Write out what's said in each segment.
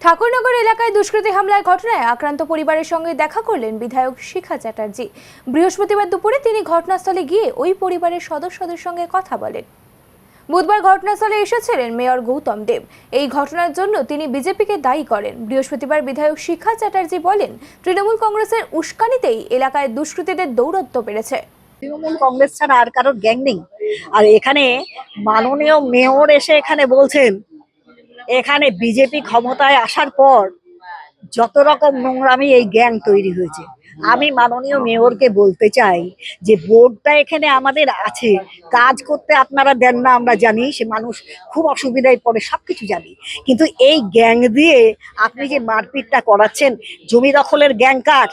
ঠাকুরনগর এলাকায় দুষ্কৃতী হামলার ঘটনায় আক্রান্ত পরিবারের সঙ্গে দেখা করলেন বিধায়ক শিখা চ্যাটার্জি। বৃহস্পতিবার দুপুরে তিনি ঘটনাস্থলে গিয়ে ওই পরিবারের সদস্যদের সঙ্গে কথা বলেন। বুধবার ঘটনাস্থলে এসেছিলেন মেয়র গৌতম দেব। এই ঘটনার জন্য তিনি বিজেপিকে দায়ী করেন। বৃহস্পতিবার বিধায়ক শিখা চ্যাটার্জি বলেন, তৃণমূল কংগ্রেসের উস্কানিতেই এলাকায় দুষ্কৃতীদের দৌরত্ব বেড়েছে। তৃণমূল কংগ্রেস ছাড়া আর কারোর গ্যাং নেই। আর এখানে মাননীয় মেয়র এসে এখানে বলছেন এখানে বিজেপি ক্ষমতায় আসার পর যত রকম নোংরামি এই গ্যাং তৈরি হয়েছে। আমি মাননীয় মেয়রকে বলতে চাই যে বোর্ডটা এখানে আমাদের আছে। কাজ করতে আপনারা দেন না, আমরা জানি। সে মানুষ খুব অসুবিধায় পড়ে, সবকিছু জানি। কিন্তু এই গ্যাং দিয়ে আপনি যে মারপিটটা করাচ্ছেন, জমি দখলের গ্যাং কার?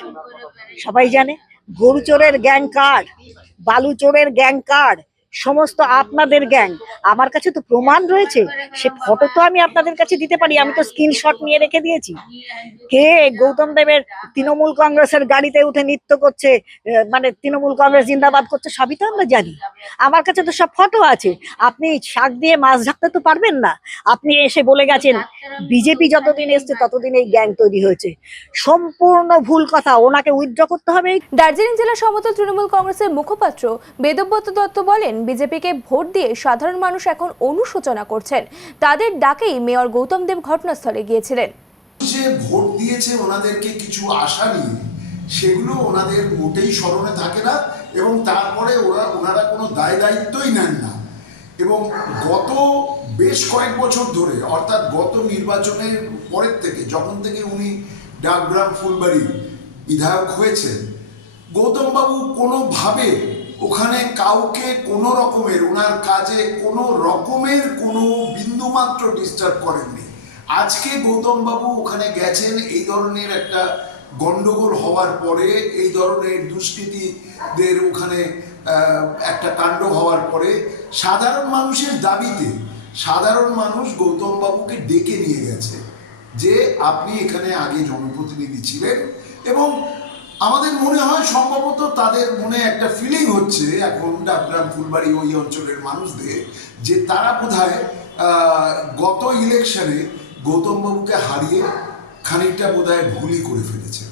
সবাই জানে। গরু চোরের গ্যাং কার? বালু চোরের গ্যাং কার? সমস্ত আপনাদের গ্যাং আমার কাছে তো প্রমাণ রয়েছে। সে ফটো তো আমি আপনাদের কাছে দিতে পারি। আমি তো স্ক্রিনশট নিয়ে রেখে দিয়েছি। কে গৌতম দেবের তৃণমূল কংগ্রেসের গাড়িতে উঠে নৃত্য করছে মানে তৃণমূল কংগ্রেস জিন্দাবাদ করছে, সবই তো আমরা জানি। আমার কাছে তো সব ফটো আছে। আপনি শাক দিয়ে মাছ ঢাকতে তো পারবেন না। আপনি এসে বলে গেছেন বিজেপি যতদিন এসছে ততদিন এই গ্যাং তৈরি হয়েছে। সম্পূর্ণ ভুল কথা ওনাকে উইথড্র করতে হবে দার্জিলিং জেলা সমতল তৃণমূল কংগ্রেসের মুখপাত্র বেদব্রত দত্ত বলেন বিজেপিকে ভোট দিয়ে সাধারণ মানুষ এখন অনুশোচনা করছেন। তাদের ডাকেই মেয়র গৌতম দেব ঘটনাস্থলে গিয়েছিলেন। যে ভোট দিয়েছে ওনাদেরকে কিছু আশা নিয়ে সেগুলো ওনাদের মোটেই স্মরণে থাকে না। এবং তারপরে ওরা, ওনারা কোনো দায় দায়িত্বই নেন না। এবং গত বেশ কয়েক বছর ধরে, অর্থাৎ গত নির্বাচনের পরের থেকে, যখন থেকে উনি ডাকগ্রাম ফুলবাড়ি বিধায়ক হয়েছেন, গৌতমবাবু কোনোভাবে ওখানে কাউকে কোনো রকমের, ওনার কাজে কোনো রকমের কোনো বিন্দুমাত্র ডিস্টার্ব করেননি। আজকে গৌতমবাবু ওখানে গেছেন, এই ধরনের একটা গন্ডগোল হওয়ার পরে এই ধরনের দুষ্কৃতীদের ওখানে একটা কাণ্ড হওয়ার পরে সাধারণ মানুষের দাবিতে, সাধারণ মানুষ গৌতম বাবুকে ডেকে নিয়ে গেছে যে আপনি এখানে আগে জনপ্রতিনিধি ছিলেন এবং আমাদের মনে হয় সম্ভবত তাদের মনে একটা ফিলিং হচ্ছে এখন ডাবগ্রাম ফুলবাড়ি ওই অঞ্চলের মানুষদের যে তারা বোধহয় গত ইলেকশনে গৌতমবাবুকে হারিয়ে খানিকটা বোধহয় ভুলই করে ফেলেছে।